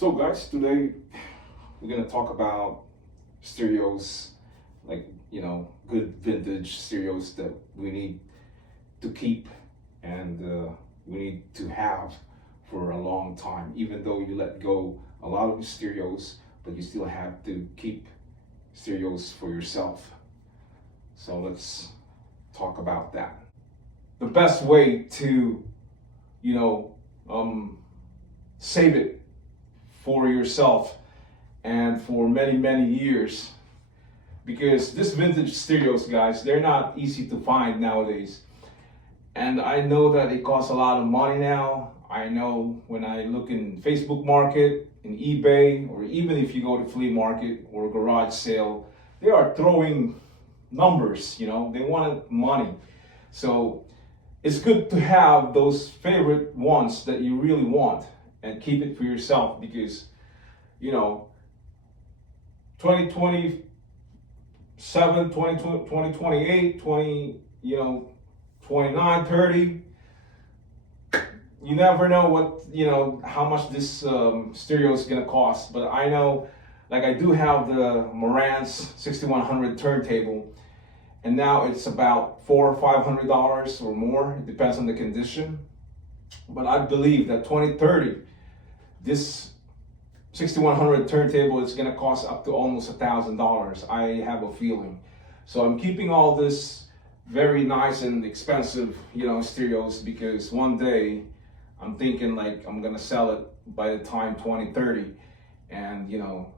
So guys, today we're gonna talk about stereos, like good vintage stereos that we need to keep and we need to have for a long time. Even though you let go a lot of the stereos, but you still have to keep stereos for yourself. So let's talk about that. The best way to, you know, save it for yourself and for many, many years, because this vintage stereos, guys, they're not easy to find nowadays. And I know that it costs a lot of money now. I know when I look in Facebook Market, in eBay, or even if you go to flea market or garage sale, they are throwing numbers, they want money. So it's good to have those favorite ones that you really want and keep it for yourself, because 2027, 2028, 29, 30, you never know how much this stereo is gonna cost. But I know, like, I do have the Marantz 6100 turntable, and now it's about $400 or $500 or more. It depends on the condition. But I believe that 2030, this 6100 turntable is gonna cost up to almost $1,000. I have a feeling. So I'm keeping all this very nice and expensive, stereos, because one day I'm thinking like I'm gonna sell it by the time 2030, and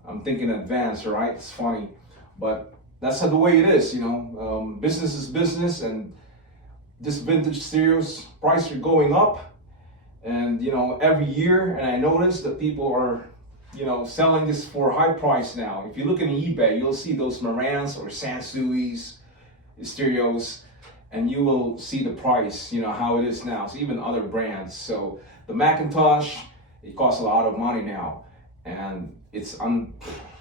I'm thinking advance, right? It's funny, but that's the way it is. Business is business, and this vintage stereos price are going up, and every year. And I noticed that people are selling this for high price now. If you look in eBay, you'll see those Marantz or Sansui's stereos, and you will see the price, how it is now. It's even other brands. So the Macintosh, it costs a lot of money now, and it's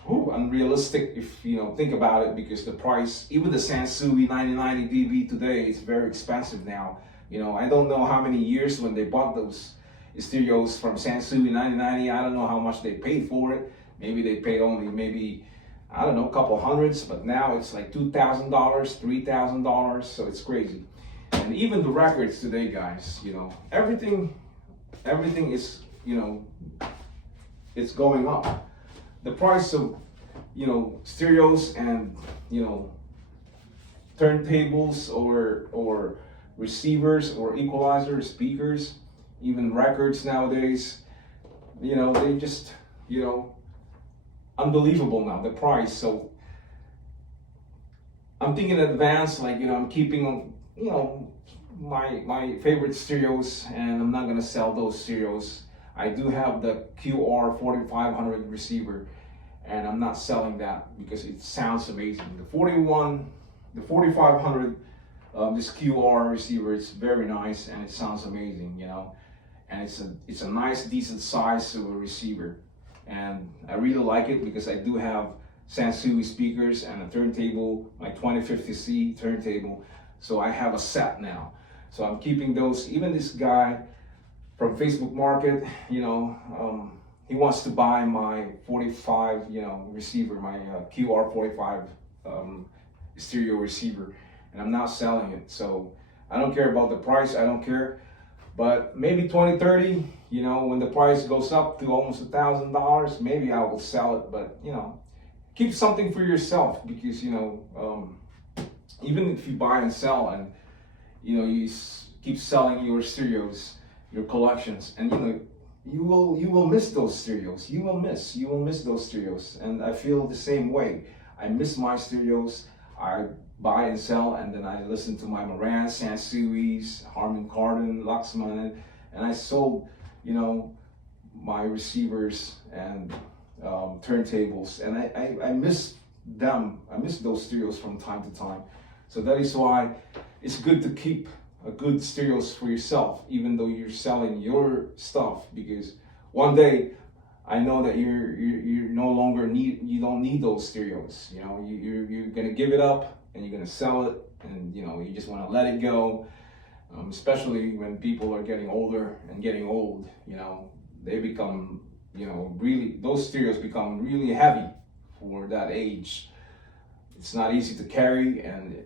unrealistic if think about it, because the price, even the Sansui 9090 DB today, is very expensive now. I don't know how many years when they bought those stereos from Sansui 9090. I don't know how much they paid for it. Maybe they paid only a couple hundreds, but now it's like $2,000, $3,000, so it's crazy. And even the records today, guys, everything is, it's going up. The price of, stereos and, turntables or receivers or equalizers, speakers, even records nowadays, they just, unbelievable now, the price. So I'm thinking in advance, like, I'm keeping, my favorite stereos, and I'm not gonna sell those stereos. I do have the QR 4500 receiver, and I'm not selling that because it sounds amazing. The 4500, this QR receiver, it's very nice and it sounds amazing, and it's a nice, decent size of a receiver. And I really like it because I do have Sansui speakers and a turntable, my 2050C turntable. So I have a set now. So I'm keeping those. Even this guy from Facebook Market, he wants to buy my 45, receiver, my QR 45 stereo receiver, and I'm not selling it. So I don't care about the price. I don't care. But maybe 2030, when the price goes up to almost $1,000, maybe I will sell it. But keep something for yourself, because even if you buy and sell, and you keep selling your stereos, your collections, and you will miss those stereos. You will miss those stereos, and I feel the same way. I miss my stereos. I buy and sell, and then I listen to my Marantz, Sansui's, Harman Kardon, Luxman, and I sold, my receivers and turntables, and I miss them. I miss those stereos from time to time. So that is why it's good to keep a good stereos for yourself, even though you're selling your stuff, because one day I know that you no longer you don't need those stereos. You're gonna give it up and you're gonna sell it, and you just want to let it go. Especially when people are getting older and getting old, they become really those stereos become really heavy for that age. It's not easy to carry, and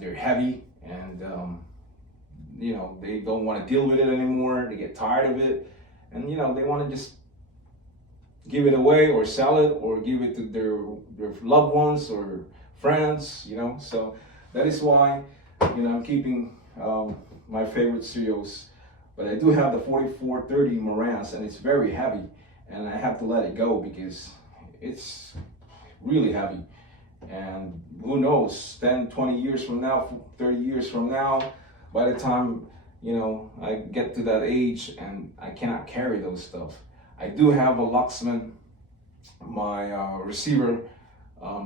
they're heavy, and they don't want to deal with it anymore. They get tired of it, and they want to just give it away or sell it or give it to their loved ones or friends. So that is why I'm keeping my favorite stereos. But I do have the 4430 Marantz, and it's very heavy, and I have to let it go because it's really heavy. And who knows, 10, 20 years from now, 30 years from now, by the time I get to that age and I cannot carry those stuff. I do have a Luxman, my receiver,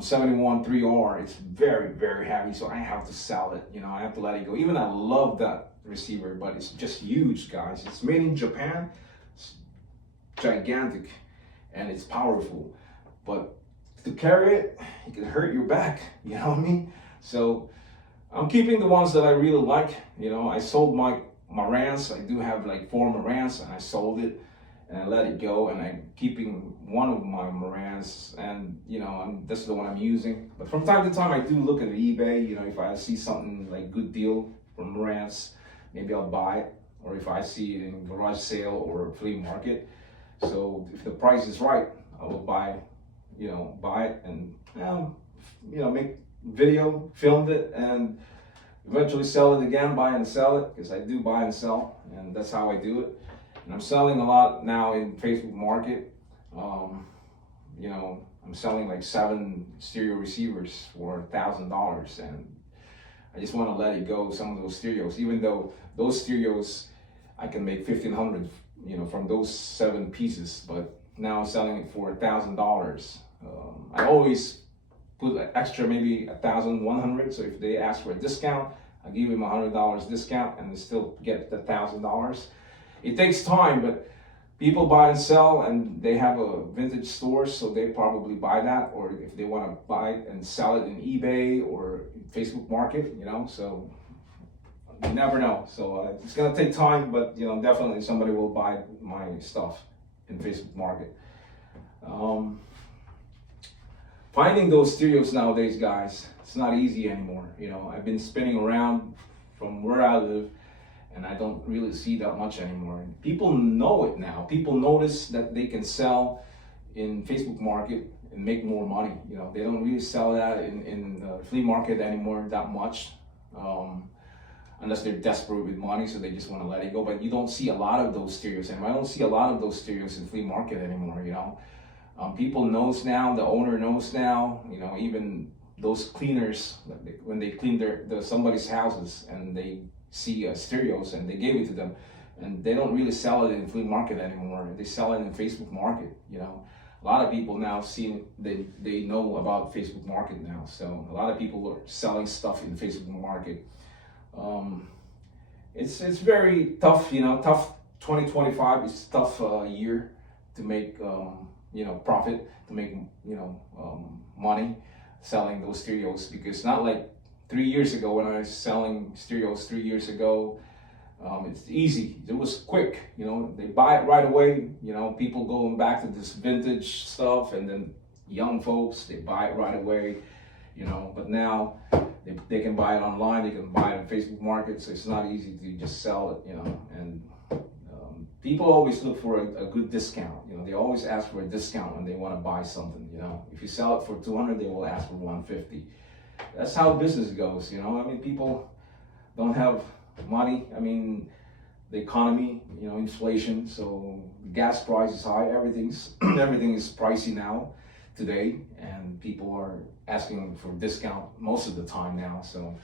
71 3R. It's very, very heavy, so I have to sell it. I have to let it go. Even I love that receiver, but it's just huge, guys. It's made in Japan. It's gigantic, and it's powerful. But to carry it, it can hurt your back. You know what I mean? So I'm keeping the ones that I really like. I sold my Marantz. I do have like 4 Marantz, and I sold it. And I let it go, and I'm keeping one of my Marantz, and that's the one I'm using. But from time to time, I do look at eBay. If I see something like good deal from Marantz, maybe I'll buy it. Or if I see it in garage sale or flea market, so if the price is right, I will buy it and make video, filmed it, and eventually sell it again, buy and sell it, because I do buy and sell, and that's how I do it. And I'm selling a lot now in Facebook Market. I'm selling like 7 stereo receivers for $1,000, and I just want to let it go. Some of those stereos, even though those stereos I can make $1,500, from those 7 pieces, but now I'm selling it for $1,000. I always put an extra, maybe $1,100. So if they ask for a discount, I give them $100 discount, and they still get the $1,000. It takes time, but people buy and sell, and they have a vintage store, so they probably buy that. Or if they want to buy it and sell it in eBay or Facebook Market, so you never know. So it's gonna take time, but definitely somebody will buy my stuff in Facebook Market. Finding those stereos nowadays, guys, it's not easy anymore. I've been spinning around from where I live, and I don't really see that much anymore. People know it now. People notice that they can sell in Facebook Market and make more money. They don't really sell that in the flea market anymore that much, unless they're desperate with money, so they just want to let it go. But you don't see a lot of those stereos anymore. I don't see a lot of those stereos in flea market anymore. People knows now. The owner knows now. Even those cleaners, when they clean somebody's houses and they see stereos and they gave it to them, and they don't really sell it in flea market anymore. They sell it in Facebook Market. A lot of people now they know about Facebook Market now, so a lot of people are selling stuff in Facebook Market. It's very tough. Tough. 2025 is a tough year to make profit, to make money selling those stereos, because not like 3 years ago when I was selling stereos 3 years ago. It's easy. It was quick. They buy it right away. People going back to this vintage stuff, and then young folks, they buy it right away. But now they can buy it online. They can buy it on Facebook Market. So it's not easy to just sell it. And people always look for a good discount. They always ask for a discount when they want to buy something. If you sell it for $200, they will ask for $150. That's how business goes. People don't have money. The economy, inflation. So gas price is high. Everything is pricey now today, and people are asking for discount most of the time now. So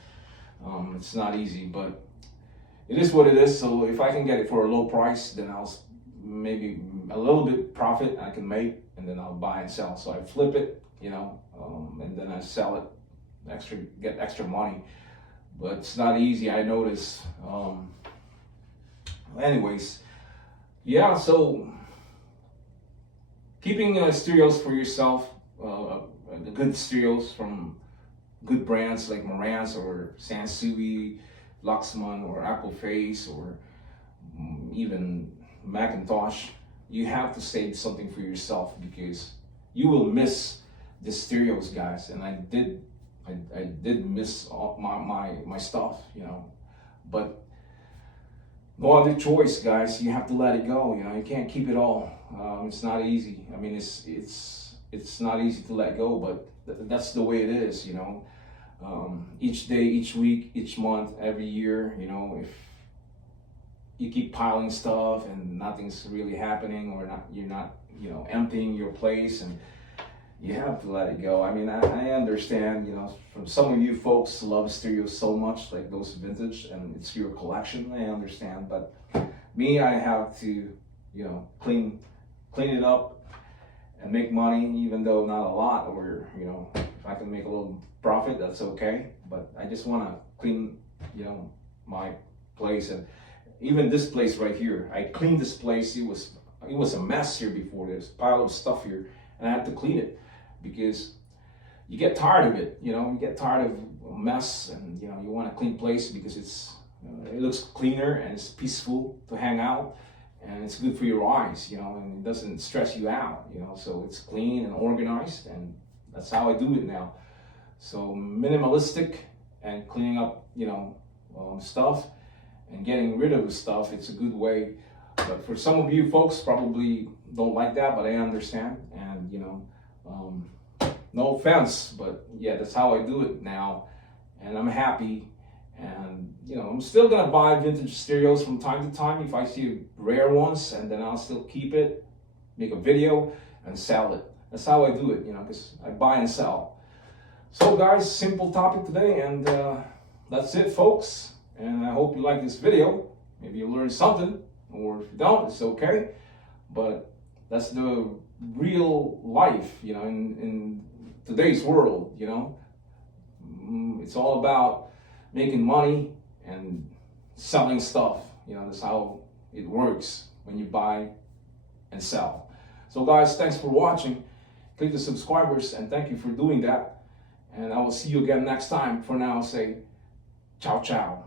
it's not easy, but it is what it is. So if I can get it for a low price, then I'll maybe a little bit profit I can make, and then I'll buy and sell. So I flip it, and then I sell it, get extra money. But it's not easy, I notice. Anyways, yeah. So keeping stereos for yourself, the good stereos from good brands like Marantz or Sansui, Luxman or Apple Face, or even Macintosh. you have to save something for yourself, because you will miss the stereos, guys. And I did miss all my stuff, you know. But no other choice, guys. You have to let it go. You know, you can't keep it all. It's not easy. I mean, it's not easy to let go, but that's the way it is. You know, each day, each week, each month, every year. You know, if you keep piling stuff and nothing's really happening, or you're not, you know, emptying your place, and you have to let it go. I mean, I understand, you know, from some of you folks love stereos so much, like those vintage, and it's your collection. I understand, but me, I have to, you know, clean it up and make money, even though not a lot, or, you know, if I can make a little profit, that's okay. But I just want to clean, you know, my place. And even this place right here, I cleaned this place. It was a mess here before. There's a pile of stuff here, and I had to clean it, because you get tired of it. You know, you get tired of a mess, and, you know, you want a clean place because it looks cleaner and it's peaceful to hang out, and it's good for your eyes, you know, and it doesn't stress you out, you know. So it's clean and organized, and that's how I do it now. So minimalistic and cleaning up, you know, stuff and getting rid of the stuff, it's a good way. But for some of you folks, probably don't like that, but I understand. And, you know, no offense, but yeah, that's how I do it now, and I'm happy. And, you know, I'm still gonna buy vintage stereos from time to time if I see rare ones, and then I'll still keep it, make a video, and sell it. That's how I do it, you know, because I buy and sell. So guys, simple topic today, and that's it, folks. And I hope you like this video. Maybe you learned something, or if you don't, it's okay. But that's the real life, you know, in today's world, you know. It's all about making money and selling stuff. You know, that's how it works when you buy and sell. So guys, thanks for watching. Click the subscribers, and thank you for doing that. And I will see you again next time. For now, say ciao, ciao.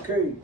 Okay.